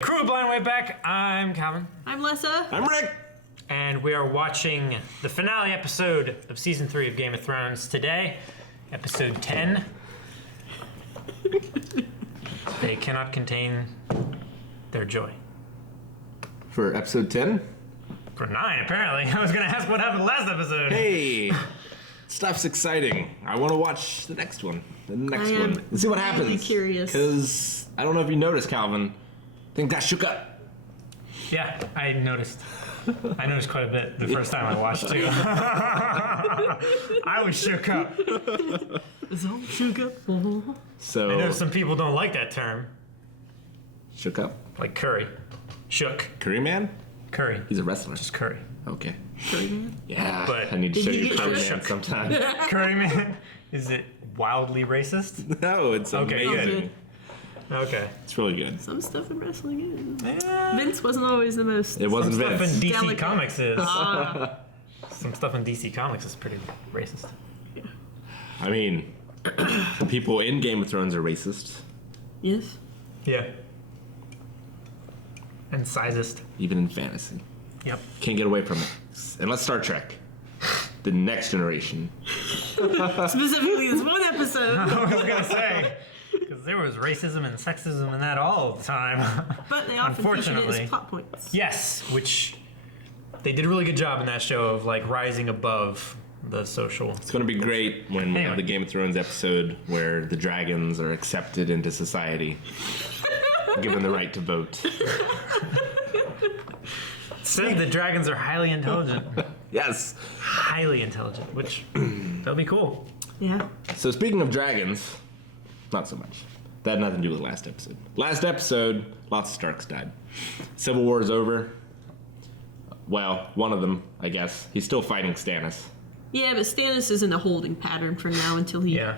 Crew Blind Way Back, I'm Calvin. I'm Lessa. I'm Rick. And we are watching the finale episode of Season 3 of Game of Thrones today. Episode 10. They cannot contain their joy. For episode 10? For 9, apparently. I was going to ask what happened last episode. Hey, stuff's exciting. I want to watch the next one. Let's see what happens. Really curious. Because I don't know if you noticed, Calvin. I think that shook up. Yeah, I noticed. I noticed quite a bit the first time I watched too. I was shook up. So shook up. So I know some people don't like that term. Shook up? Like curry. Shook. Curry Man? Curry. He's a wrestler. Just curry. Okay. Curry Man? Yeah, But I need to show Did you you get Curry Man shook? sometime. Curry Man? Is it wildly racist? No, it's Okay, amazing. good. Okay. It's really good. Some stuff in wrestling is. Yeah. Vince wasn't always the most. It wasn't Some stuff in Vince. DC Delicate. Comics is. Ah, Some stuff in DC Comics is pretty racist. I mean, the people in Game of Thrones are racist, yes. Yeah. And sizist. even in fantasy. Yep. Can't get away from it. Unless Star Trek. The next generation. Specifically this one episode. I was gonna say, because there was racism and sexism in that all the time. But they often featured it Unfortunately. as plot points. Yes, which they did a really good job in that show of like rising above the social. It's going to be great when we have the Game of Thrones episode where the dragons are accepted into society, given the right to vote. Said the dragons are highly intelligent. Yes. Highly intelligent, which that'll be cool. Yeah. So speaking of dragons, not so much. That had nothing to do with last episode. Last episode, lots of Starks died. Civil War is over. Well, one of them, I guess. He's still fighting Stannis. Yeah, but Stannis is in a holding pattern for now until he Yeah.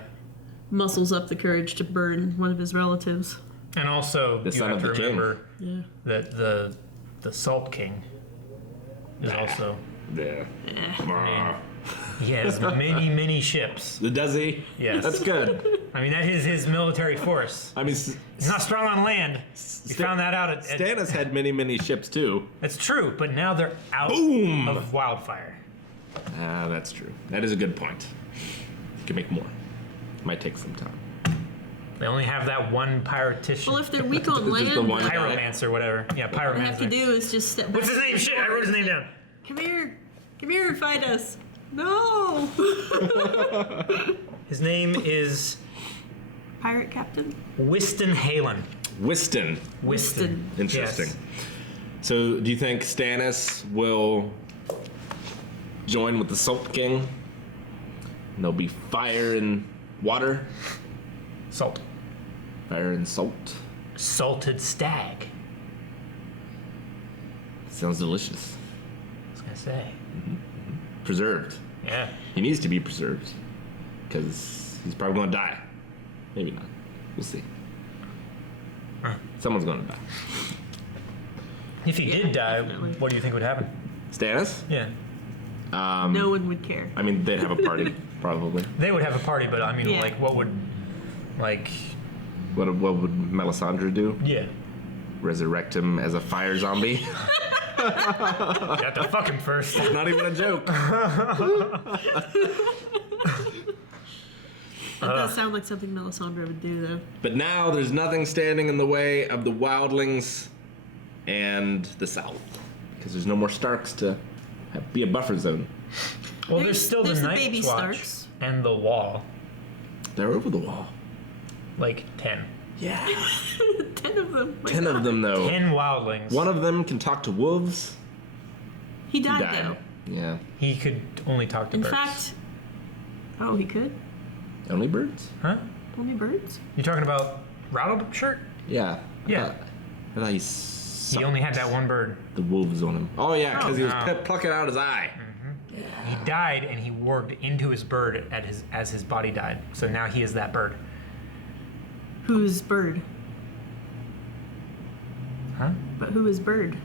muscles up the courage to burn one of his relatives. And also, The you son have of to the king. remember Yeah. that the Salt King is also. Yeah. He has many ships. Does he? Yes. That's good. I mean, that is his military force. I mean, He's not strong on land. We found that out at Stannis had many ships too. It's true, but now they're out Boom! of wildfire. Ah, that's true. That is a good point. You can make more. Might take some time. They only have that one pyretician. Well, if they're weak on land, the one what Pyromancer, whatever. Yeah, they have to pyromancer. do is just step back. What's his name? Shit, I wrote his name down. Come here and fight us. No. His name is Pirate Captain. Wystan Halen. Wystan. Wystan. Interesting. Yes. So, do you think Stannis will join with the Salt King? And there'll be fire and water? Salt. Fire and salt? Salted stag. Sounds delicious. I was gonna say. Preserved. Yeah. He needs to be preserved. Because he's probably going to die. Maybe not. We'll see. Someone's going to die. If he did die, definitely. what do you think would happen? Stannis? Yeah. No one would care. I mean, they'd have a party, probably. They would have a party, but I mean, Yeah. like, what would, like, What would Melisandre do? yeah. Resurrect him as a fire zombie? You have to fuck him first. Not even a joke. That does sound like something Melisandre would do, though. But now there's nothing standing in the way of the wildlings and the South. Because there's no more Starks to be a buffer zone. Well, there's still there's the the Night's baby Watch Starks. and the Wall. They're over the wall. Like 10. Yeah. 10 of them. My 10 God. of them, though. 10 wildlings. One of them can talk to wolves. He He died, died. though. Yeah. He could only talk to In birds. fact, oh, he could? Only birds? Huh? Only birds? You talking about Rattled Shirt? Yeah. Yeah. I thought he He only had that one bird. the wolves on him. Oh, yeah, because he was no. plucking out his eye. He died and he warged into his bird as his body died. So now he is that bird. Who's bird? Huh? But who is bird?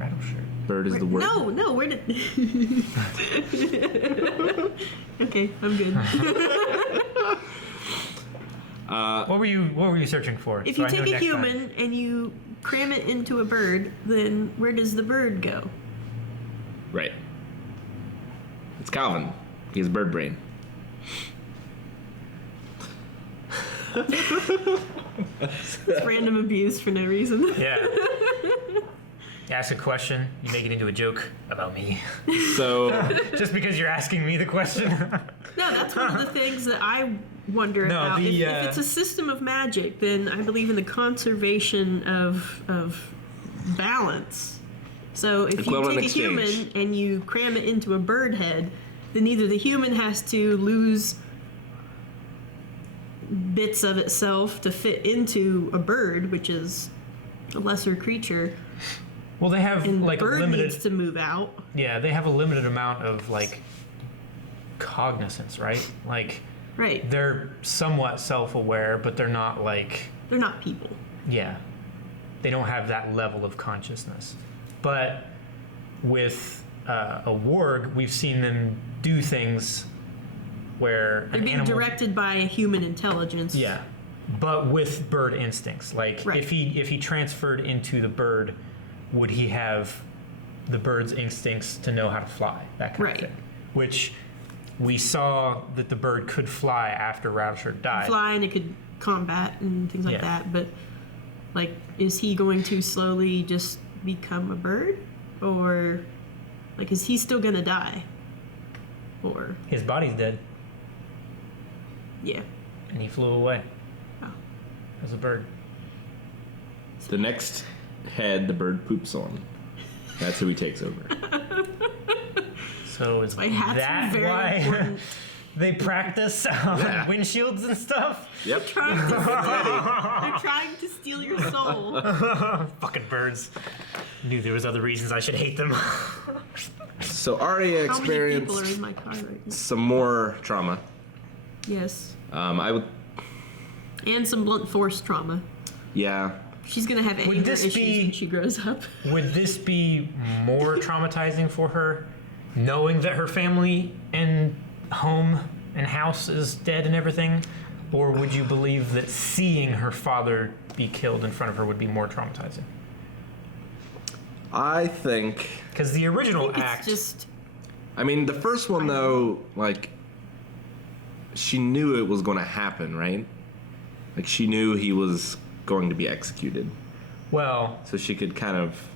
Rattle Shirt. Bird is the word. No, where did... Okay, I'm good. What were you searching for? If so you I know take a next time. human and you cram it into a bird, then where does the bird go? Right. It's Calvin. He has bird brain. It's random abuse for no reason. Yeah. You ask a question, you make it into a joke about me. So, Just because you're asking me the question. No, that's one of the things that I wonder No, about. the, If it's a system of magic, then I believe in the conservation of balance. So if you Equivalent take a exchange. human and you cram it into a bird head, then either the human has to lose bits of itself to fit into a bird, which is a lesser creature, Well, they have and like the a bird limited. needs to move out. Yeah, they have a limited amount of like cognizance, right? Like Right. they're somewhat self-aware, but they're not like, They're not people. yeah, they don't have that level of consciousness. But with a warg, we've seen them do things where They're an being animal, directed by a human intelligence. yeah, but with bird instincts. Like Right. if he transferred into the bird, would he have the bird's instincts to know how to fly? That kind Right. of thing. Which we saw that the bird could fly after Rattleshirt died. Fly and it could combat and things like Yeah. that. But like, is he going to slowly just become a bird, or like, is he still gonna die? Or His body's dead, yeah, and he flew away oh. as a bird. the next head the bird poops on. That's who he takes over. So is My hats that are very why important. they practice on Yeah. windshields and stuff? Yep. They're trying to steal your soul. Fucking birds. Knew there was other reasons I should hate them. So Arya How many people are experienced in my car right now? some more trauma. Yes, I would, and some blunt force trauma. yeah. She's gonna have anger this issues be- when she grows up. Would this be more traumatizing for her, knowing that her family and home and house is dead and everything? Or would you believe that seeing her father be killed in front of her would be more traumatizing? I think. Because the original It's act, just I mean, the first one though, like, she knew it was going to happen, right? Like, she knew he was going to be executed, well, so she could kind of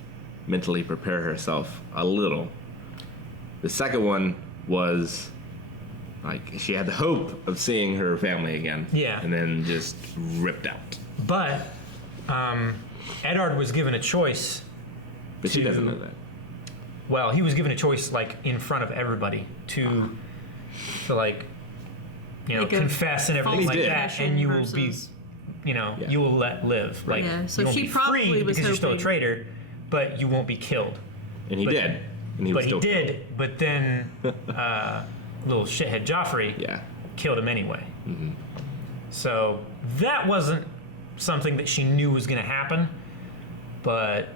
mentally prepare herself a little. The second one was like she had the hope of seeing her family again, Yeah. and then just ripped out. but Eddard was given a choice. But she To- doesn't know that. Well, he was given a choice, like, in front of everybody to like, you know, Like a confess and everything false like did. that, and you will be, versus- you know, Yeah. you will let live. Like, Yeah, so you won't she be probably freed was because you're still a hoping- traitor, but you won't be killed. And he But- did. And he was But he still did. killed. But then, little shithead Joffrey Yeah. killed him anyway. So that wasn't something that she knew was going to happen. But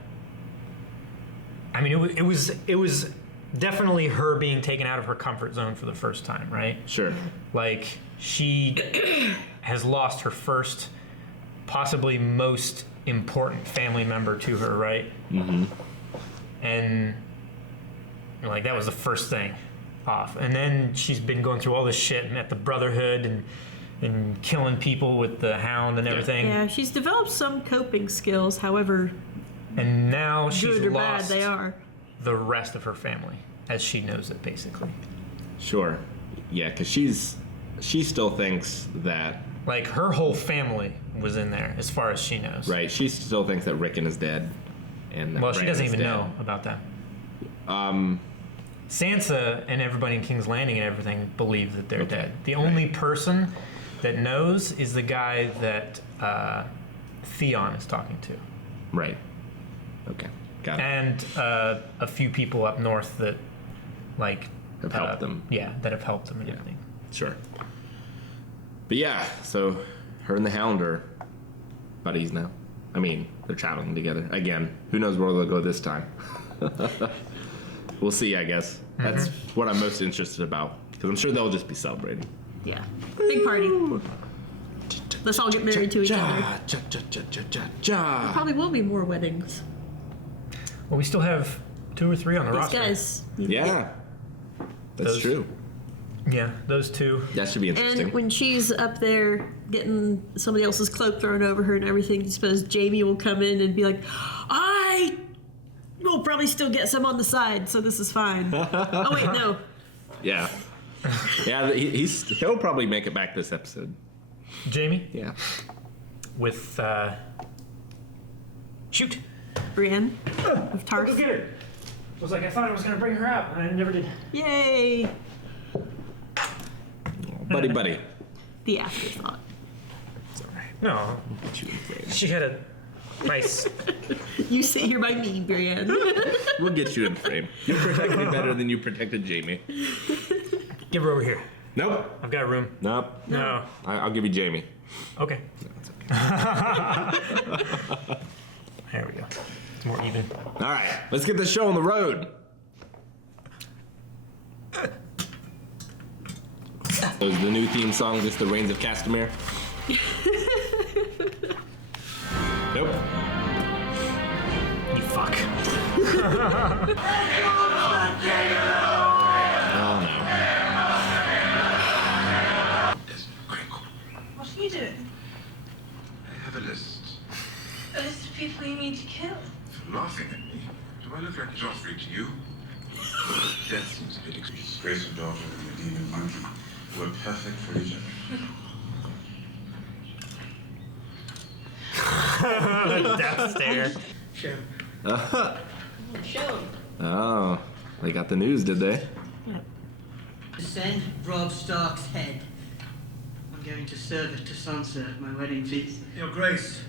I mean, it was definitely her being taken out of her comfort zone for the first time, right? Sure. Like, she has lost her first, possibly most important family member to her, right? Mm-hmm. And like, that was the first thing off. And then she's been going through all this shit, met the Brotherhood and killing people with the Hound and everything. Yeah, she's developed some coping skills. However, And now she's good or bad lost they are. the rest of her family, as she knows it, basically. Sure. Yeah, because she still thinks that, Like, her whole family was in there, as far as she knows. right, she still thinks that Rickon is dead. And that Well, she Bran doesn't is even dead. know about that. Sansa and everybody in King's Landing and everything believe that they're dead. The only person that knows is the guy that Theon is talking to. Right. Okay. Got it. And a few people up north that, like... Have helped them. Yeah, that have helped them and everything. Sure. But yeah, so her and the Hound are buddies now. I mean, they're traveling together. Again, who knows where they'll go this time. We'll see, I guess. That's what I'm most interested about. Because I'm sure they'll just be celebrating. Yeah, big party. Let's all get married to each other. Ja. Probably will be more weddings. Well, we still have 2 or 3 on the These roster. guys. Yeah. That's Those- true. Yeah, those 2. That should be interesting. And when she's up there getting somebody else's cloak thrown over her and everything, you suppose Jamie will come in and be like, I will probably still get some on the side, so this is fine. Oh, wait, no. Yeah. Yeah, he'll probably make it back this episode. Jamie Yeah. with shoot. Brienne of Tarth. Look at her. I was like, I thought I was gonna bring her out, and I never did. Yay! Buddy. The afterthought. It's all right. No, Get you in frame. she had a nice. You sit here by me, Brienne. We'll get you in frame. You protect me better than you protected Jamie. Give her over here. Nope. I've got room. Nope. No. I'll give you Jamie. Okay. No, it's okay. There we go. It's more even. All right, let's get this show on the road. So is the new theme song just the Reigns of Castamere? Nope. You fuck. Oh no. What are you doing? I have a list. A list of people you need to kill. For laughing at me, do I look like Joffrey to you? Death seems a bit extreme. Grace, a daughter and a demon monkey who are perfect for each other. Death stare. Sure. Show. Oh, they got the news, did they? Send Robb Stark's head. I'm going to serve it to Sansa at my wedding feast. Your Grace.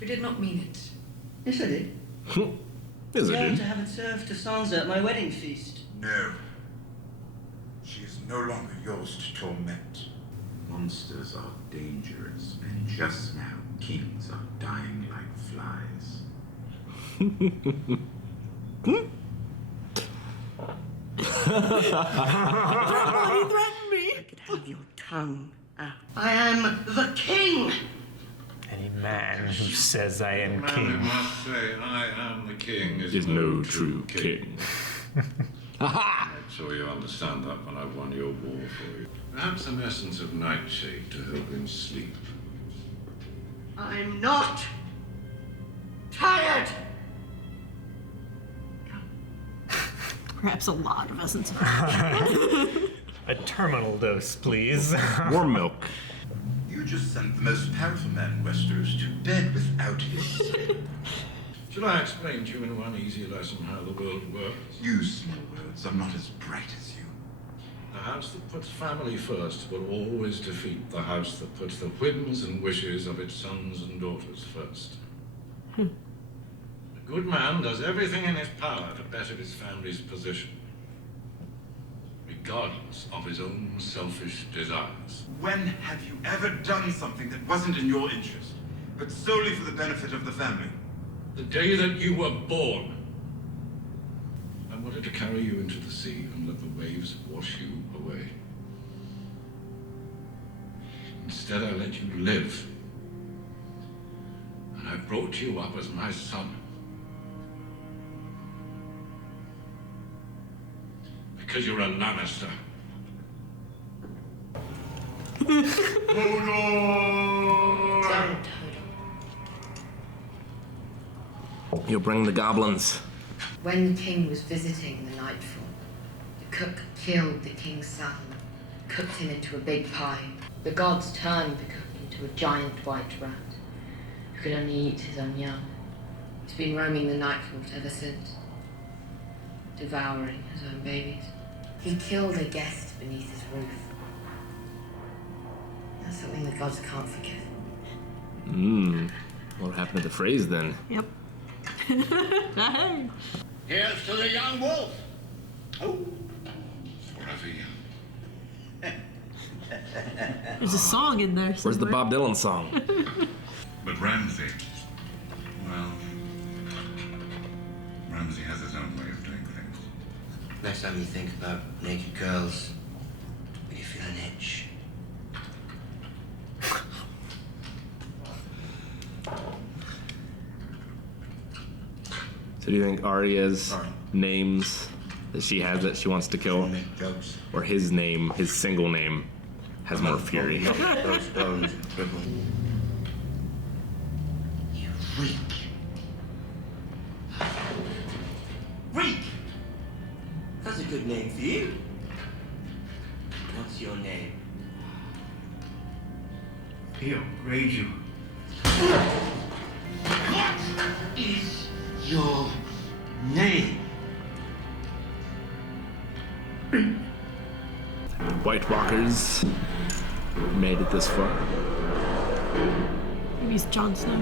We did not mean it. Yes, I did. Yes, I I'm going did. to have it served to Sansa at my wedding feast. No. She is no longer yours to torment. Monsters are dangerous, and just now kings are dying like flies. Somebody threatened me. I could have your tongue out. I am the king! Any man who says I am Man who king. must say, I am the king, Is no true king. I'm sure you understand that when I won your war for you. Perhaps some essence of nightshade to help him sleep. I'm not tired! Perhaps a lot of essence. A terminal dose, please. Warm milk. You just sent the most powerful man in Westeros to bed without his say. Shall I explain to you in one easy lesson how the world works? Use small words. I'm not as bright as you. The house that puts family first will always defeat the house that puts the whims and wishes of its sons and daughters first. A good man does everything in his power to better his family's position, regardless of his own selfish desires. When have you ever done something that wasn't in your interest, but solely for the benefit of the family? The day that you were born, I wanted to carry you into the sea and let the waves wash you away. Instead, I let you live. And I brought you up as my son. Because you're a Lannister. Don't, You'll bring the goblins. When the king was visiting the nightfall, the cook killed the king's son, cooked him into a big pie. The gods turned the cook into a giant white rat who could only eat his own young. He's been roaming the nightfall ever since, devouring his own babies. He killed a guest beneath his roof. That's something the gods can't forgive. What happened to the phrase then? Yep. Hey. Here's to the young wolf! Oh, forever young. There's a song in there. Where's the somewhere. Bob Dylan song? But Ramsay, well, Ramsay has his own way of doing things. Next time you think about naked girls, will you feel an itch? So do you think Arya's Sorry. names that she has that she wants to kill, Make jokes. or his name, his single name, has more fury? Those stones and dribble. You reek. Reek! That's a good name for you. What's your name? He'll grade you. What is your name? White Walkers made it this far. Maybe it's Jon Snow.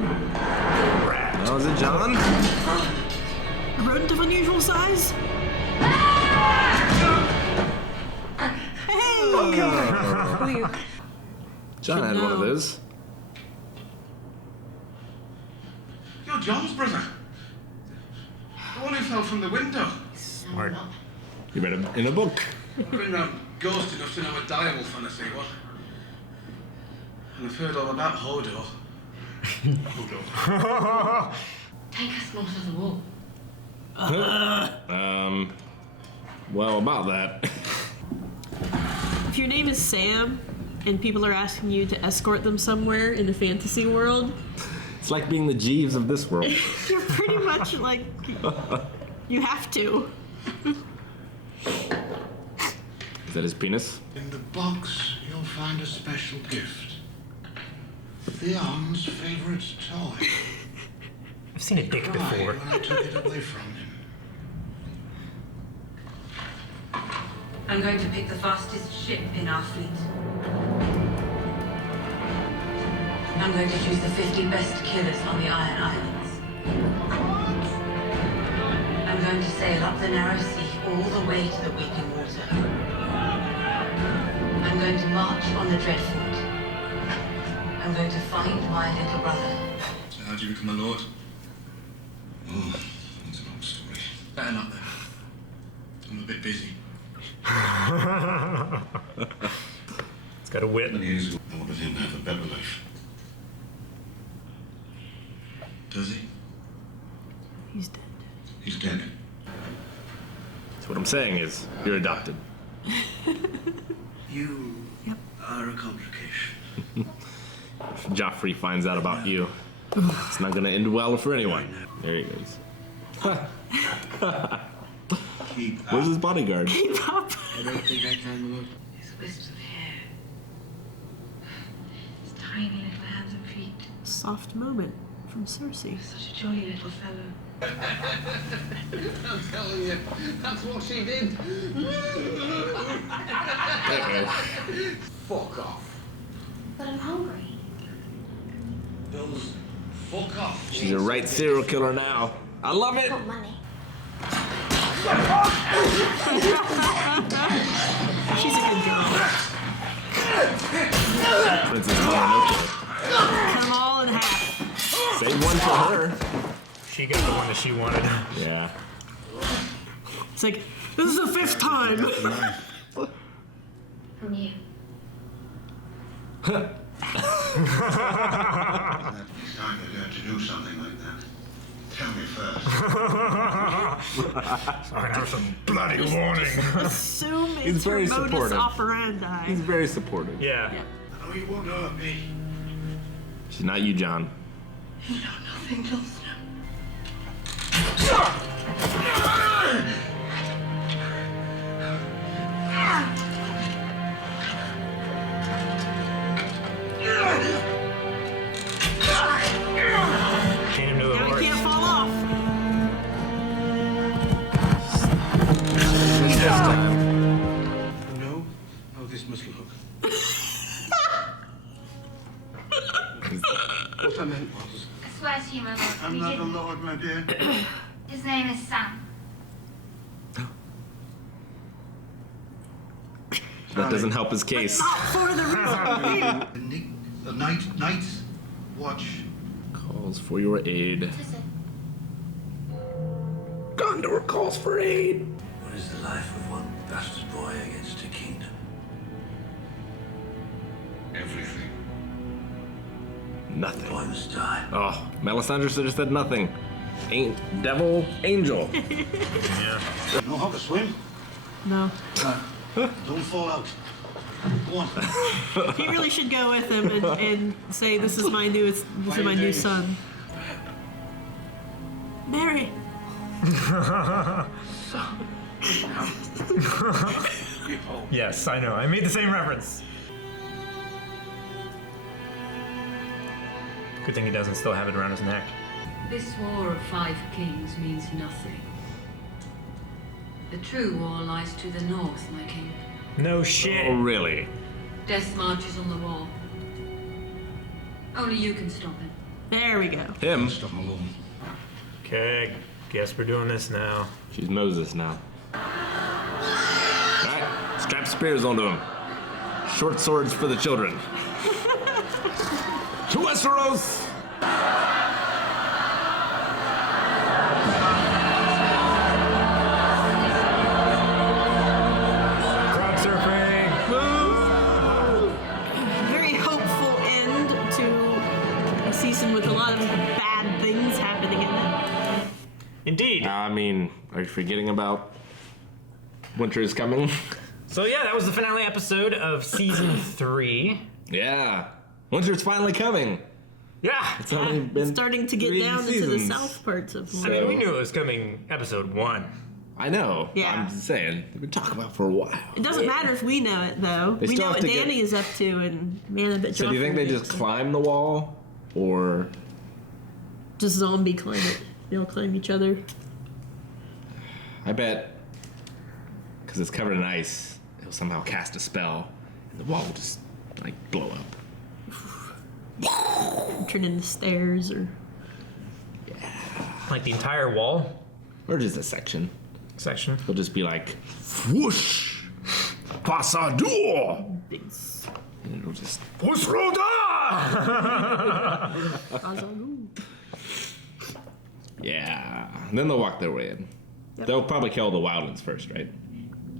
Oh, is it John? A rodent of unusual size? Hey! John had one of those. You're John's brother. The one who fell from the window. Smart. You read it in a book. I've been round ghost enough to know a direwolf fantasy, what? And I've heard all about Hodor. Hodor. Take us more to the wall. Well, about that. If your name is Sam and people are asking you to escort them somewhere in the fantasy world, It's like being the Jeeves of this world. you're pretty much like, you have to. Is that his penis? In the box, you'll find a special gift. Theon's favorite toy. I've seen a dick Cried before. when I took it away from him. I'm going to pick the fastest ship in our fleet. I'm going to choose the 50 best killers on the Iron Islands. I'm going to sail up the narrow sea all the way to the weeping water. I'm going to march on the Dreadfort. I'm going to find my little brother. So how'd you become a lord? Oh, that's a long story. Better not then. I'm a bit busy. It's got a wit. Years ago, I wanted him to have a better life. Does he? He's dead. He's dead. So what I'm saying is, you're adopted. You Yep. are a complication. If Joffrey finds out about you, it's not gonna end well for anyone. There he goes. Keep Where's his bodyguard? Pop. I don't think I can, Lord. His wisps of hair. His tiny little hands and feet. Soft moment from Cersei. Such a jolly little fellow. I'm telling you, that's what she did. Fuck off. But I'm hungry. Those fuck off. She's a right serial killer now. I love it. Got money. She's a good girl. Princess Mononoke. Cut them all in half. Save one for her. She got the one that she wanted. Yeah. It's like, this is the 5th time. From you. It's time you're going to do something like that. Tell me first. I have some bloody warning. Assume He's it's her very modus supportive. operandi. He's very supportive. Yeah. I know you won't hurt me. She's not you, John. You know nothing, Jon Snow. Chain him to the Now he horse. can't fall off. This time. No? How this must look. What I meant was, I swear to you, my lord, I'm we not a didn't. lord, my dear. His name is Sam. That doesn't help his case. Not for the reason. The night's watch. Calls for your aid. Listen, Gondor calls for aid. What is the life of one bastard boy against a kingdom? Everything. The Nothing. boy must die. Oh, Melisandre should have said nothing. Ain't devil angel. Yeah. You know how to swim? No. Don't fall out. Go on. He really should go with him and say, "This is my new son." Mary. Yes, I know. I made the same reference. Good thing he doesn't still have it around his neck. This war of 5 kings means nothing. The true war lies to the north, my king. No shit. Oh, really? Death marches on the wall. Only you can stop it. There we go. Him. Stop him alone. Okay, guess we're doing this now. She's Moses now. Alright, strap spears onto him. Short swords for the children. To Westeros! Crowd surfing. Very hopeful end to a season with a lot of bad things happening in it. Indeed. I mean, are you forgetting about Winter is Coming? So yeah, that was the finale episode of season 3. Yeah. Winter's finally coming. Yeah. It's only been Starting to get 3 down into the seasons. south parts of I mean, we knew it was coming episode 1. I know. Yeah. I'm just saying. They've been talking about it for a while. It doesn't matter if we know it, though. They We still know have what to get- Danny is up to, and man, I bet So do you think they just climb the wall? Or just zombie climb it? They all climb each other. I bet because it's covered in ice, it'll somehow cast a spell and the wall will just like blow up. Turn into stairs, or Like the entire wall Or just a section. section. It'll just be like whoosh Pasador big and it'll just yeah. And then they'll walk their way in. Yep. They'll probably kill the wildlings first, right?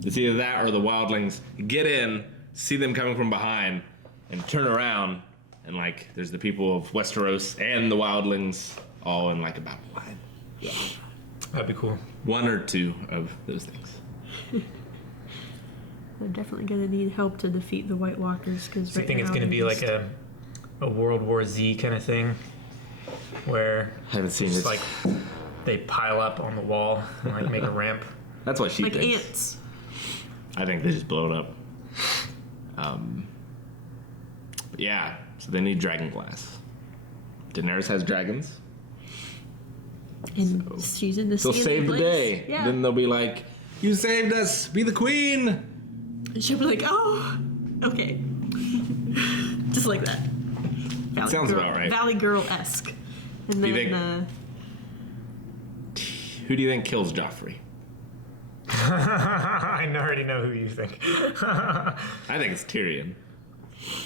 It's either that or the wildlings get in, see them coming from behind, and turn around, and like there's the people of Westeros and the wildlings all in like a battle line. Yeah. That'd be cool. 1 or 2 of those things. they're definitely gonna need help to defeat the White Walkers. Because So you think it's gonna be like a World War Z kind of thing, where I haven't seen it's it. like they pile up on the wall and like make a ramp. That's what she like thinks. ants. I think they just blow it up. But yeah, so they need dragon glass. Daenerys has dragons. And she's in the They'll standing save the place. day. Yeah. Then they'll be like, "You saved us. Be the queen." And she'll be like, "Oh, okay," just like that. Valley Sounds Girl, about right. Valley Girl-esque. And Do you then think- Who do you think kills Joffrey? I already know who you think. I think it's Tyrion.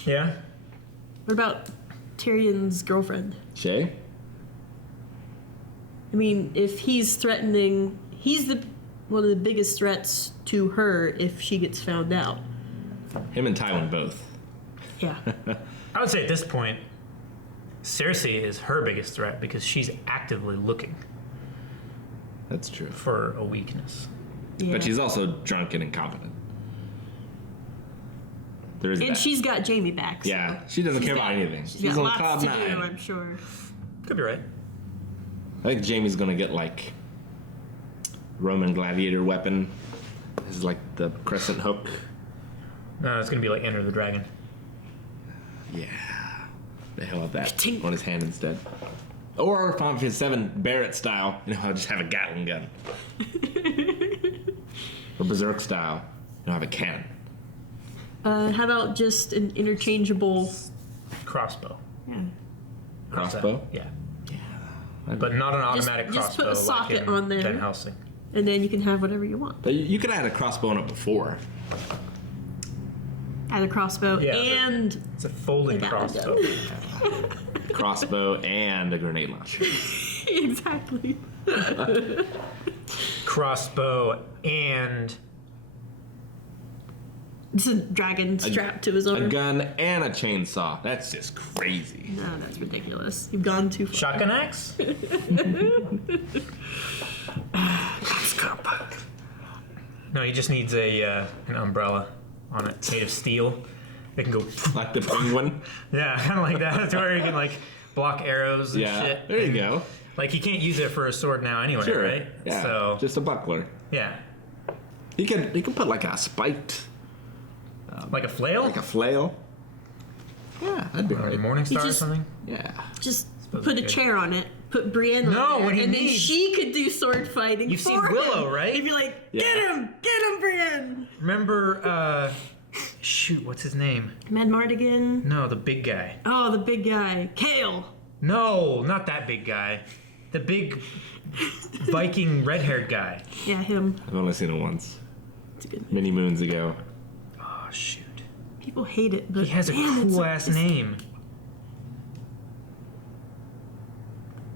Yeah. what about Tyrion's girlfriend? Shay? I mean, if he's threatening, he's one of the biggest threats to her if she gets found out. Him and Tywin both. Yeah. I would say at this point, Cersei is her biggest threat because she's actively looking That's true. for a weakness. Yeah. But she's also drunk and incompetent. There is and that. she's got Jamie back. So Yeah, she doesn't she's care got- about anything. She's She's got on lots cloud to 9. do, I'm sure. Could be right. I think Jaime's gonna get like Roman gladiator weapon. This is like the crescent hook. No, it's gonna be like Enter the Dragon. Yeah. The hell of that Tink. on his hand instead. Or Final Fantasy 7 Barrett style, I'll just have a Gatling gun. Or Berserk style, have a cannon. How about just an interchangeable? Crossbow. Crossbow? Yeah. But not an automatic just put crossbow a socket like in on there. Van Helsing. And then you can have whatever you want. But you could add a crossbow on it before. Add a crossbow Yeah, and It's a folding Gatling crossbow. Crossbow and a grenade launcher. exactly. Crossbow and It's a dragon strapped to his arm. A gun and a chainsaw. That's just crazy. No, that's ridiculous. You've gone too far. Shotgun axe? No, he just needs an umbrella on it made of steel. It can go Like the penguin. yeah, kind of like that. That's where he can like block arrows and Yeah, shit. there you go. Like he can't use it for a sword now anyway, Sure. right? Yeah. So Just a buckler. yeah, He can put like a spiked, like a flail, like a flail. Yeah, that'd be or a right. morning star or just- something. Yeah. Just Suppose put a we could. chair on it. Put Brienne on No, there, what he and then needs- she could do sword fighting. You've for seen Willow, him. right? He'd be like, Yeah. get him, Brienne. Remember, shoot, what's his name? Mad Mardigan. No, the big guy. Oh, the big guy, Kale. No, not that big guy. The big Viking red-haired guy. Yeah, him. I've only seen it once. It's a good. Many moons ago. Oh shoot, People hate it, but he has a man, cool ass name.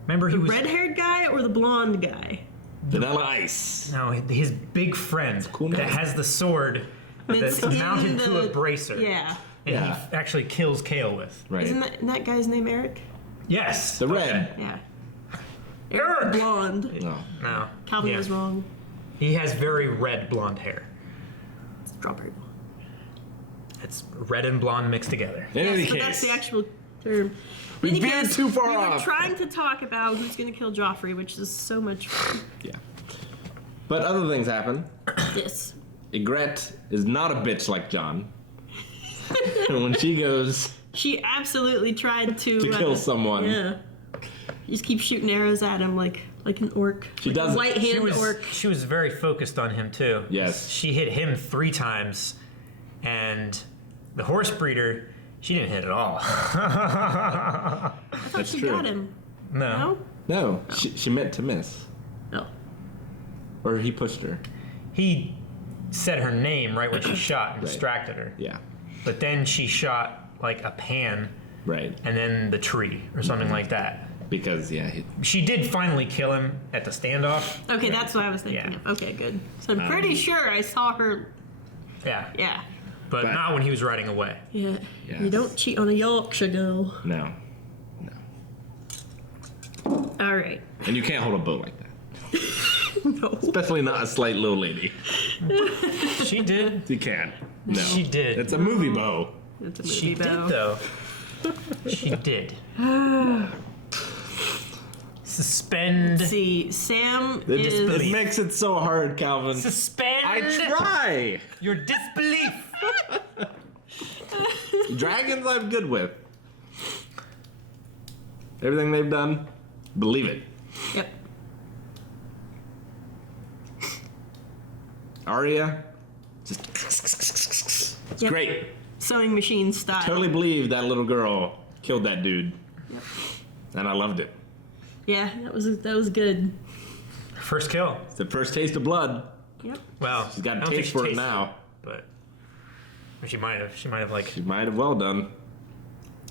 Remember he The was red-haired guy or the blonde guy? Vanilla Ice. no his big friend cool that name. has the sword that's in mounted to a the- bracer. Yeah. And Yeah. he actually kills Kale with. Right. Isn't that guy's name Eric? Yes. The red. Yeah. Eric. Blonde. No. No. Calvin Yeah. was wrong. He has very red blonde hair. Strawberry blonde. It's red and blonde mixed together. In any But case. that's the actual term. We In any veered case, too far we were off. trying to talk about who's going to kill Joffrey, which is so much fun. Yeah. But other things happen. Yes. Ygritte is not a bitch like Jon. And when she goes She absolutely tried to kill someone. Yeah. You just keep shooting arrows at him like an orc. She like does- a white hand orc. She was very focused on him too. Yes. She hit him 3 times, and the horse breeder, she didn't hit at all. I thought That's she true. got him. No. No? No, she meant to miss. No. Or he pushed her. He said her name right when she shot and Right. distracted her. Yeah. But then she shot like a pan Right. and then the tree or something like that. Because She did finally kill him at the standoff. Okay, that's what I was thinking Yeah. of. Okay, good. So I'm pretty sure I saw her. Yeah. Yeah. But But- not when he was riding away. Yeah. Yes. You don't cheat on a Yorkshire girl. no. All right. And you can't hold a bow like that. No. Especially not a slight little lady. She did. You can't. No. She did. It's a movie bow. It's a movie She bow. did though. She did. Suspend. Let's see. Sam It is. makes it so hard, Calvin. Suspend. I try. Your disbelief. Dragons I'm good with. Everything they've done, believe it. Yep. Arya, just it's Yep. great. Sewing machine style. Totally believe that little girl killed that dude. And I loved it. Yeah, that was good. First kill. It's the first taste of blood. Yep. Well, She's got I a don't think taste she for it tasted now. But she might have. She might have like. She might have well done.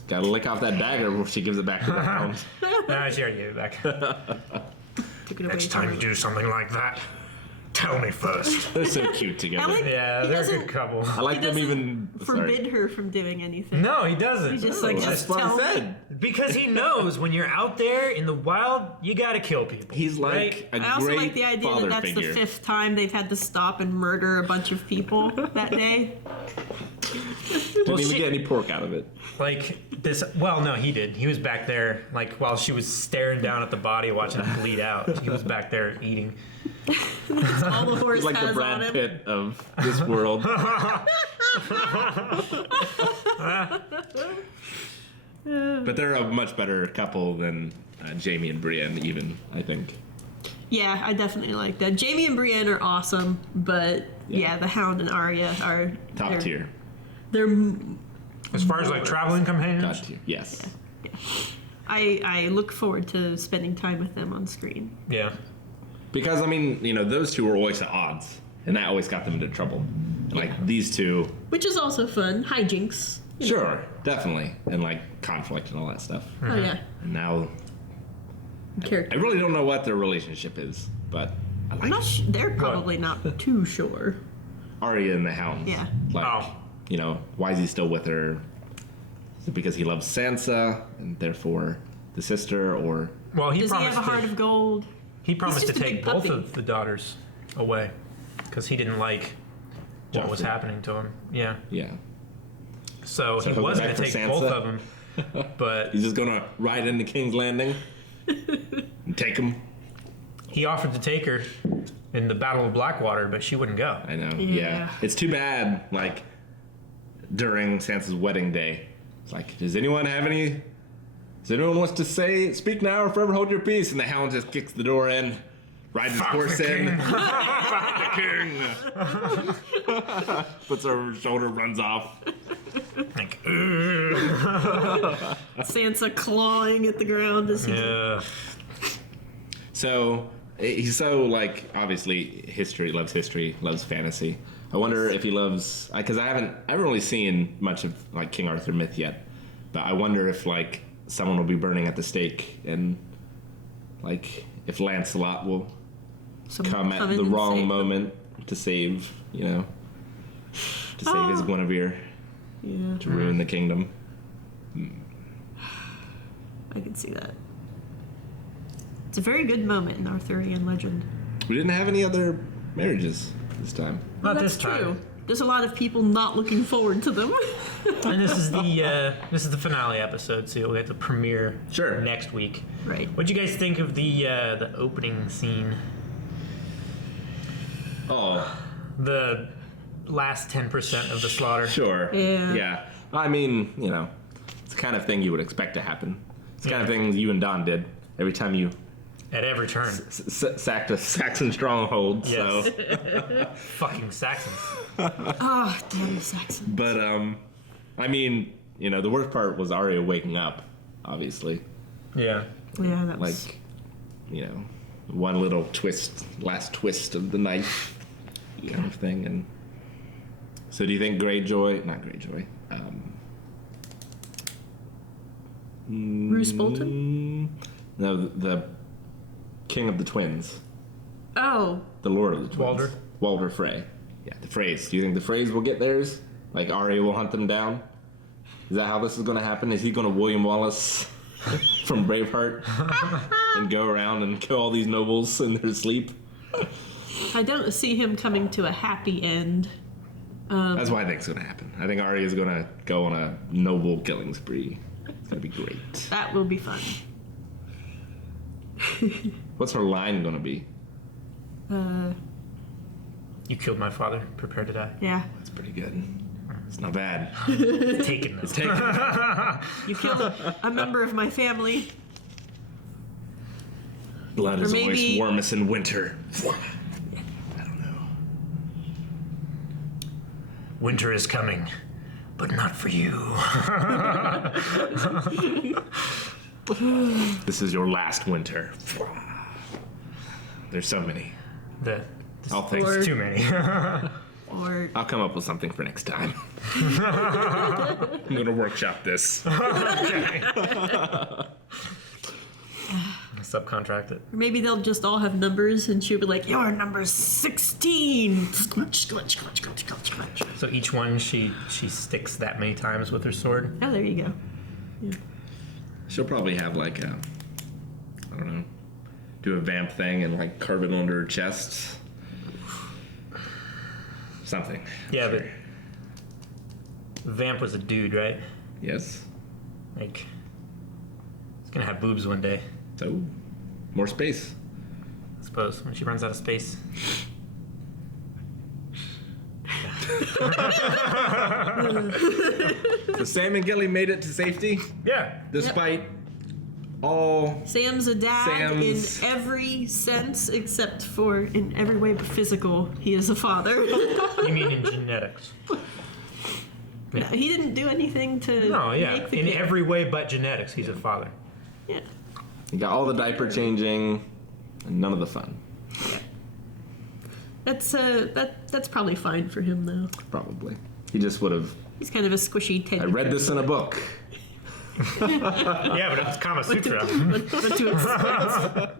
Gotta lick off that dagger before she gives it back to the hound. Nah, she already gave it back. Took it away Next from time her. you do something like that, tell me first. They're so cute together. I like- Yeah, He they're a doesn't- good couple. I like He them doesn't even. forbid her from doing anything. No, he doesn't. He just Oh, like that's just what tell I said. Because he knows when you're out there in the wild, you gotta kill people. He's like right? a I also great like the idea father that that's figure. the 5th time they've had to stop and murder a bunch of people that day. Didn't Well, even she- get any pork out of it. Like this. Well, no, he did. He was back there, like while she was staring down at the body, watching it bleed out. He was back there eating. All the horse He's like has the on Brad him. Pitt of this world. But they're a much better couple than Jamie and Brienne, even, I think. Yeah, I definitely like that. Jamie and Brienne are awesome, but yeah, the Hound and Arya are Top they're- tier. They're As far as like traveling companions, Top tier. Yes. I look forward to spending time with them on screen. yeah. Because, I mean, those two were always at odds. And that always got them into trouble. And, like, these two, Which is also fun. Hijinks. sure, definitely. And, like, conflict and all that stuff. Oh yeah. And now, I Character. really don't know what their relationship is, but I I'm like not it. they're probably not too sure. Arya and the Hound. Yeah. Like, you know, why is he still with her? Is it because he loves Sansa and therefore the sister, or? Well, Does he have a heart of gold? He promised to just a take big both puppy. of the daughters away because he didn't like what was Joffrey. happening to him. Yeah. Yeah. So he he'll go was back going to for take both Sansa? of them, but He's just gonna ride into King's Landing and take him. he offered to take her in the Battle of Blackwater, but she wouldn't go. I know. Yeah. Yeah. It's too bad. Like during Sansa's wedding day, it's like, does anyone wants to speak now or forever hold your peace? And the Hound just kicks the door in, rides his horse in. Fuck the king. Puts her over his shoulder, runs off. Like, Sansa clawing at the ground as he. yeah. So he's so like, obviously history, loves fantasy. I wonder if he loves, because I haven't really seen much of like King Arthur myth yet, but I wonder if like someone will be burning at the stake, and like if Lancelot will come at in the and wrong save them. moment to save, you know, to save his Guinevere, Yeah, to ruin the kingdom. I can see that. It's a very good moment in Arthurian legend. We didn't have any other marriages this time. Not That's this time. true. There's a lot of people not looking forward to them. And this is the finale episode, so we have to premiere Sure. next week. Right. What'd you guys think of the opening scene? Oh, The last 10% of the slaughter. sure. Yeah. Yeah. I mean, you know, it's the kind of thing you would expect to happen. It's the kind of Yeah. thing you and Don did every time you At every turn. sacked a Saxon stronghold. Yes. So, Fucking Saxons. Oh, damn Saxon. but I mean, you know, the worst part was Arya waking up. Obviously, Yeah. Yeah, that was. like, you know, one little last twist of the night, kind of thing. And so, do you think not Greyjoy? Roose Bolton? No, the King of the Twins, Oh, the Lord of the Twins, Walder? Walder Frey. Yeah, the Freys. Do you think the Freys will get theirs? Like Arya will hunt them down? Is that how this is going to happen? Is he going to William Wallace from Braveheart and go around and kill all these nobles in their sleep? I don't see him coming to a happy end. That's what I think is going to happen. I think Arya is going to go on a noble killing spree. It's going to be great. That will be fun. What's her line going to be? You killed my father. Prepare to die. Yeah. That's pretty good. It's not bad. Taken this. Take it. You killed a member of my family. Blood is always maybe- warmest in winter. I don't know. Winter is coming, but not for you. This is your last winter. There's so many. I'll think. Or- Too many. Or I'll come up with something for next time. I'm gonna workshop this. Subcontract it. maybe they'll just all have numbers and she'll be like, "You're number 16." Squelch, squelch, squelch, squelch, squelch, squelch. So each one she sticks that many times with her sword. Oh, there you go. She'll probably have like a, I don't know, do a vamp thing and like carve it under her chest. Something. Yeah, but Vamp was a dude, right? Yes. Like, he's gonna have boobs one day, So, more space. I suppose, when she runs out of space. So Sam and Gilly made it to safety Yeah. despite all. Sam's a dad Sam's- in every sense except for in every way but physical. He is a father. You mean in genetics? No, he didn't do anything to No, yeah. make the In kid. every way but genetics, he's a father. Yeah. You got all the diaper changing and none of the fun. That's probably fine for him though. Probably. He just would have. He's kind of a squishy teddy. I read this in a book. Yeah, but it's Kama What Sutra. what to expect?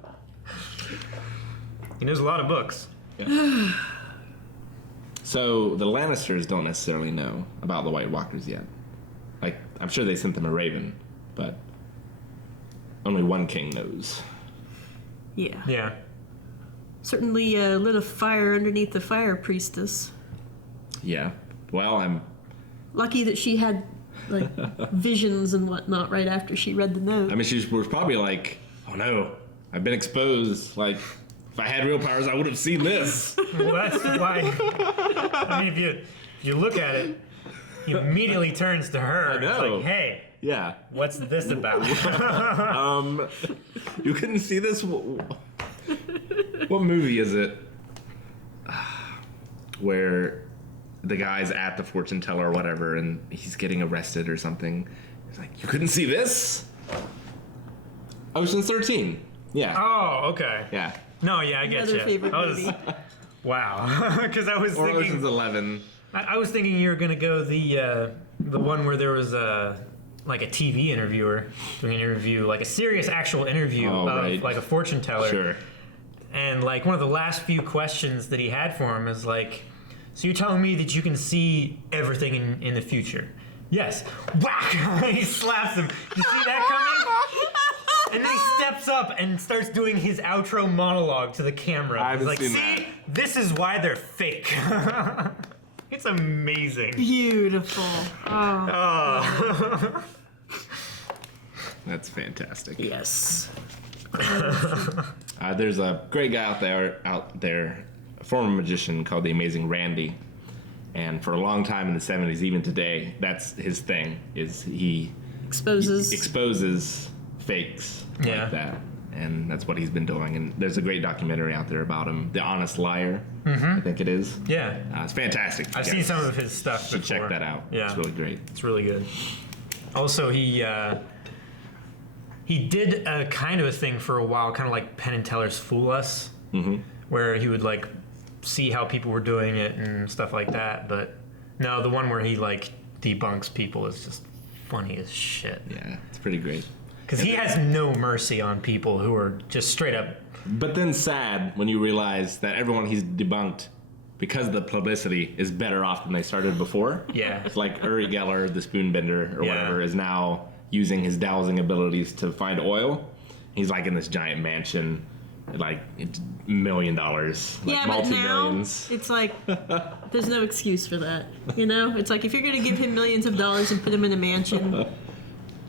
He knows a lot of books. So So the Lannisters don't necessarily know about the White Walkers yet. Like, I'm sure they sent them a raven, but only one king knows. Yeah. Yeah. Certainly lit a fire underneath the fire priestess. Yeah. Well, I'm... Lucky that she had, like, visions and whatnot right after she read the note. I mean, she was probably like, oh no, I've been exposed. Like, if I had real powers, I would have seen this. Well, that's why. I mean, if you look at it, he immediately turns to her. I know. It's like, hey, Yeah. what's this about? You couldn't see this? What movie is it? Where the guy's at the fortune teller or whatever, and he's getting arrested or something. He's like, you couldn't see this? Ocean's 13. Yeah. Oh, okay. Yeah. No, yeah, I get Another you. favorite movie. Wow. Because I was Or thinking. Ocean's 11. I was thinking you were gonna go the one where there was like a TV interviewer doing an interview, like a serious actual interview Oh, of right. like a fortune teller. Sure. And like one of the last few questions that he had for him is like, so you're telling me that you can see everything in the future? Yes. Whack! He slaps him. You see that coming? And then he steps up and starts doing his outro monologue to the camera. I He's haven't like, seen see, that. this is why they're fake. It's amazing. Beautiful. Oh. Oh. That's fantastic. Yes. There's a great guy out there, a former magician called the Amazing Randy. And for a long time in the 70s, even today, that's his thing, is he exposes fakes Yeah. like that. And that's what he's been doing. And there's a great documentary out there about him, The Honest Liar, I think it is. Yeah. It's fantastic. I've seen some of his stuff You should before. check that out. Yeah. It's really great. It's really good. Also, he did a kind of a thing for a while, kind of like Penn and Teller's Fool Us, where he would like see how people were doing it and stuff like that. But no, the one where he like debunks people is just funny as shit. Yeah, it's pretty great. Because he has no mercy on people who are just straight up. But then sad when you realize that everyone he's debunked, because of the publicity, is better off than they started before. Yeah. It's like Uri Geller, the spoonbender or Yeah. whatever, is now using his dowsing abilities to find oil. He's like in this giant mansion, like it's $1 million, like Yeah, but now multi-millions. it's like there's no excuse for that. You know, it's like if you're gonna give him millions of dollars and put him in a mansion,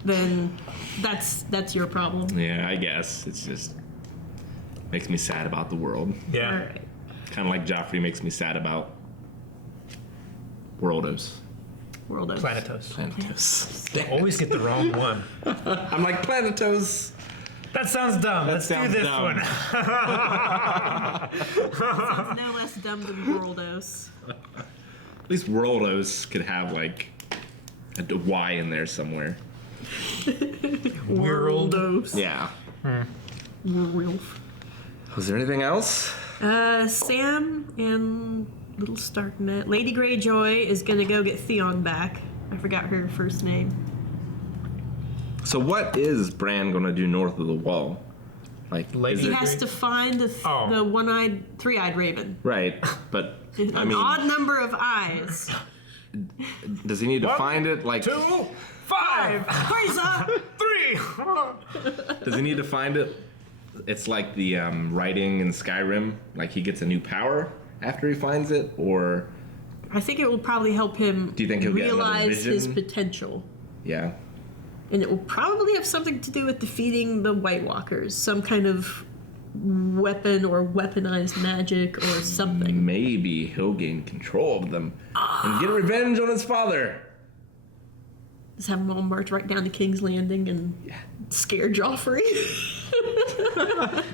then that's your problem. Yeah, I guess it's just makes me sad about the world. Yeah. All right. Kind of like Joffrey makes me sad about Worldos. Worldos. Planetos. Always get the wrong one. I'm like Planetos. That sounds dumb. Let's sounds do this dumb. one. Sounds no less dumb than Worldos. At least Worldos could have like a Y in there somewhere. Worldos. Yeah. Werewolf. Was there anything else? Sam and Little Starknet. Lady Greyjoy is gonna go get Theon back. I forgot her first name. So what is Bran gonna do north of the wall? Like, Lady- is He it has to find the Oh. one-eyed, three-eyed raven. right? But I An mean, odd number of eyes. does he need to 1, find it? Like, 2, 5, Mhysa! 3. does he need to find it? It's like the writing in Skyrim. Like he gets a new power after he finds it, or I think it will probably help him Do you think he'll get another realize his vision? potential. yeah. And it will probably have something to do with defeating the White Walkers. Some kind of weapon or weaponized magic or something. Maybe he'll gain control of them and get revenge on his father. Just have them all march right down to King's Landing and scare Joffrey.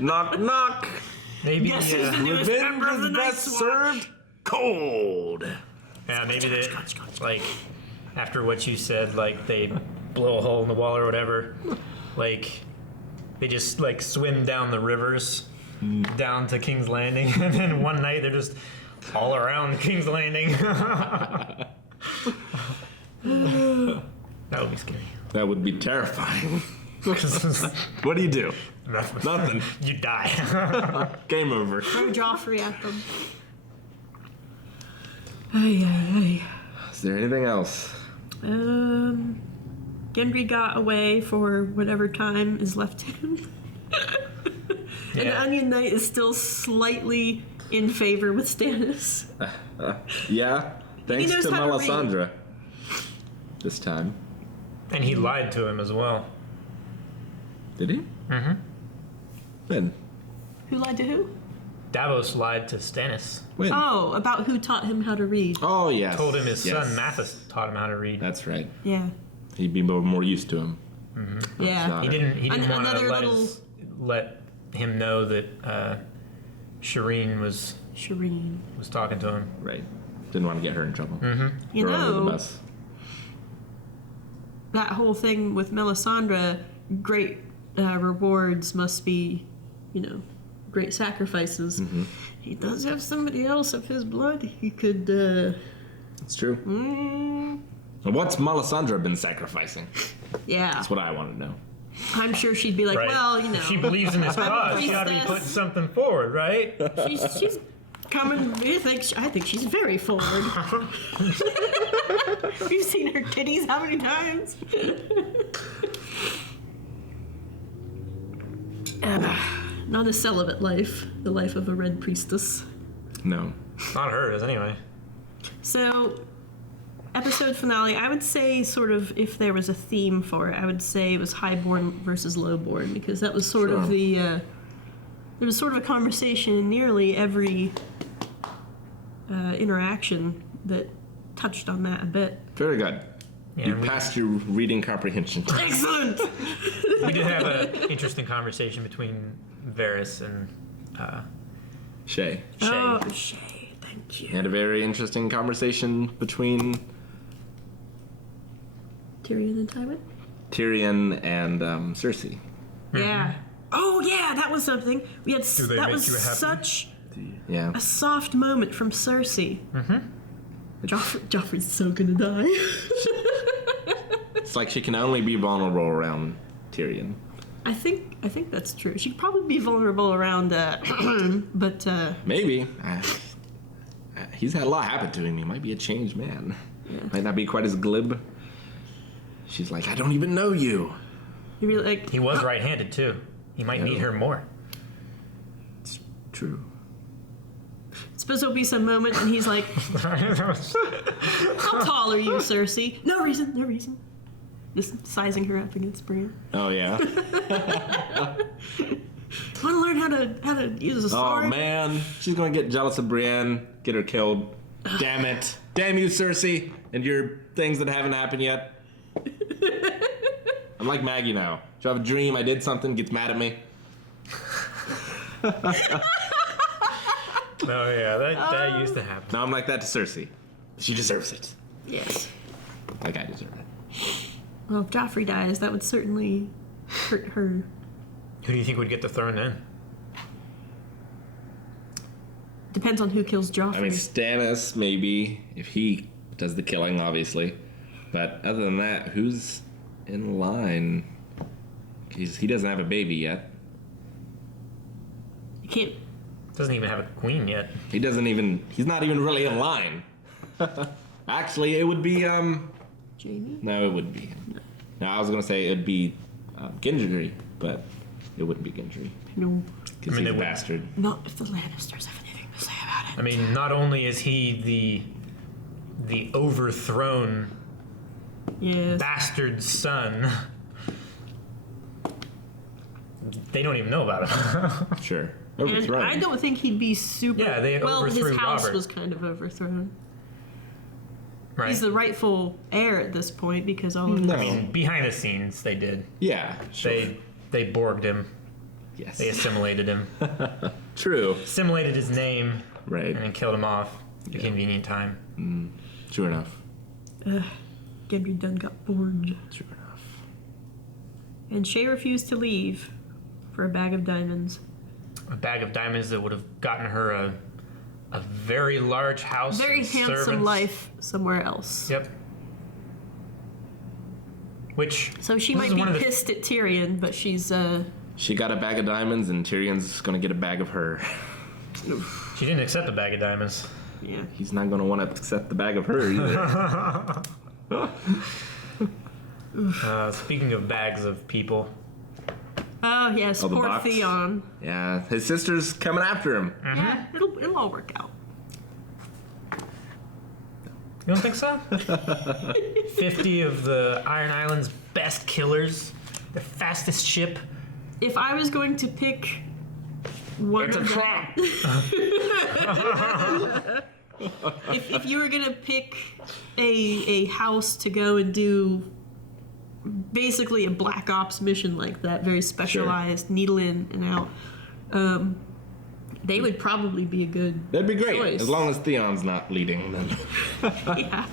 Knock, knock. Maybe. Guess who's the newest Revenge member of the is Night best Watch? served cold. Yeah, maybe they, like, after what you said, like, they blow a hole in the wall or whatever, like, they just, like, swim down the rivers down to King's Landing, and then one night they're just all around King's Landing. That would be scary. That would be terrifying. What do you do? Nothing. You die. Game over. Throw Joffrey at them. Ay. Is there anything else? Gendry got away for whatever time is left to him. And Yeah. Onion Knight is still slightly in favor with Stannis. Yeah, thanks knows to how to read. Melisandre. This time. And he lied to him as well. Did he? Mm-hmm. When? Who lied to who? Davos lied to Stannis. When? Oh, about who taught him how to read. Oh, yes. Told him his Yes. son Mathis taught him how to read. That's right. Yeah. He'd be more used to him. Yeah. He didn't want to Another let him know that Shireen was talking to him. Right. Didn't want to get her in trouble. Mm-hmm. You Throw her under the know, bus. that whole thing with Melisandre, great rewards must be, great sacrifices. Mm-hmm. He does have somebody else of his blood. He could, It's true. And what's Melisandre been sacrificing? yeah. That's what I want to know. I'm sure she'd be like, Right. well, If she believes in his I'm a cause, she ought to be priestess. putting something forward, right? she's coming. I think she's very forward. We've seen her titties how many times? Not a celibate life, the life of a red priestess. No. Not hers, anyway. So, episode finale, I would say sort of, if there was a theme for it, I would say it was highborn versus lowborn, because that was sort of the, there was sort of a conversation in nearly every interaction that touched on that a bit. Very good. Yeah, You and passed your reading comprehension. Excellent! we did have an interesting conversation between Varys and Shay. Shay. Oh, Shay, thank you. Had a very interesting conversation between Tyrion and Tywin? Tyrion and Cersei. Yeah. Oh, yeah, that was something. We had Do they that make was you happy? such Yeah. a soft moment from Cersei. Mm-hmm. Joffrey's so gonna die. It's like she can only be vulnerable around Tyrion. I think that's true. She'd probably be vulnerable around, but Maybe. He's had a lot happen to him. He might be a changed man. Yeah. Might not be quite as glib. She's like, I don't even know you. you'd be like, He was right-handed, too. He might need her more. It's true. suppose there'll be some moment and he's like, how tall are you, Cersei? No reason. Just sizing her up against Bran. Oh, yeah? Want to learn how to use a sword? Oh, man. She's going to get jealous of Brienne, get her killed. Damn it. Damn you, Cersei, and your things that haven't happened yet. I'm like Maggie now. If I have a dream, I did something, gets mad at me. Oh, yeah, that used to happen. Now I'm like that to Cersei. She deserves it. Yes. Like I deserve it. Well, if Joffrey dies, that would certainly hurt her. Who do you think would get the throne then? Depends on who kills Joffrey. I mean, Stannis, maybe, if he does the killing, obviously. But other than that, who's in line? He doesn't have a baby yet. You can't. Doesn't even have a queen yet. He's not even really in line. Actually, it would be, Jamie? no, it wouldn't be him. No, I was going to say it'd be Gendry, but it wouldn't be Gendry. No. Because he's a bastard. Not if the Lannisters have anything to say about it. I mean, not only is he the overthrown Yes. bastard son, they don't even know about him. Sure. And Overthrown. I don't think he'd be super. Yeah, they well, his overthrew house Robert. was kind of overthrown. Right. He's the rightful heir at this point because all of No. I mean, behind the scenes, they did. Yeah, sure. They Borged him. Yes. They assimilated him. True. Assimilated his name. Right. And then killed him off at a convenient time. True enough. Gendry done got bored. True enough. And Shay refused to leave for a bag of diamonds. A bag of diamonds that would have gotten her a very large house. Very and handsome servants. life somewhere else. Yep. Which. So she this might is be one of the- pissed at Tyrion, but she's She got a bag of diamonds, and Tyrion's gonna get a bag of her. She didn't accept a bag of diamonds. Yeah. He's not gonna want to accept the bag of her either. Speaking of bags of people, Oh yes, Oh, the poor box? Theon. Yeah, his sister's coming after him. Yeah, it'll all work out. you don't think so? 50 of the Iron Island's best killers, the fastest ship. If I was going to pick one It's a of the- trap. if you were gonna pick a house to go and do basically a Black Ops mission like that, very specialized, needle in and out, they would probably be a good That'd be great, choice. as long as Theon's not leading. Then. Yeah.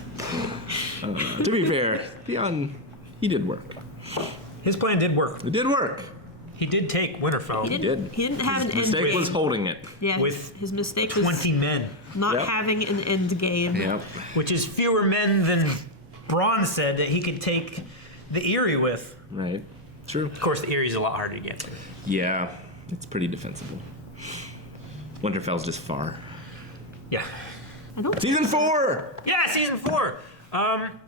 To be fair, Theon, he did work. His plan did work. It did work. He did take Winterfell He didn't have an end Mistake game. was holding it. Yeah, with his mistake was 20 men, not Yep. having an end game. Yep. which is fewer men than Bronn said that he could take the Eyrie with. Right. True. Of course, the Erie's a lot harder to get to. Yeah, it's pretty defensible. Winterfell's just far. Yeah. I don't Season 4! Yeah, season 4.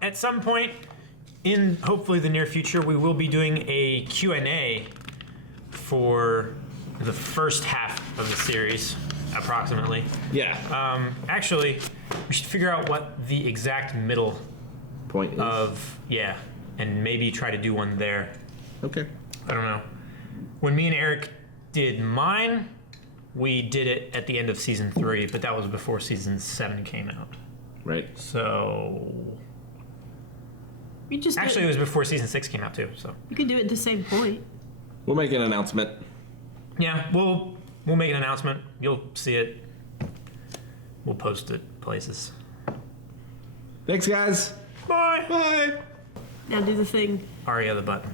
At some point in hopefully the near future, we will be doing a Q&A for the first half of the series, approximately. Yeah. Actually, we should figure out what the exact middle Point is. of, and maybe try to do one there. Okay. I don't know. When me and Eric did mine, we did it at the end of season 3, but that was before season 7 came out. Right. So You just actually, it was before season 6 came out too. So you could do it at the same point. We'll make an announcement. yeah, we'll make an announcement. You'll see it. We'll post it places. Thanks, guys. Bye. Bye. Now do the thing. Aria the button.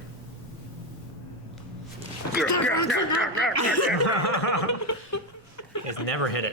He's never hit it.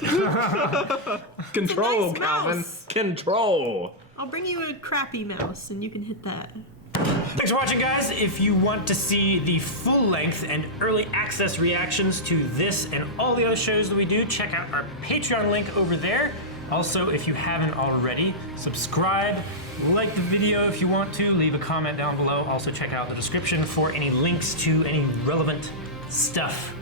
Control, Nice Calvin. mouse. Control. I'll bring you a crappy mouse and you can hit that. Thanks for watching, guys. If you want to see the full length and early access reactions to this and all the other shows that we do, check out our Patreon link over there. Also, if you haven't already, subscribe, like the video if you want to, leave a comment down below. Also, check out the description for any links to any relevant stuff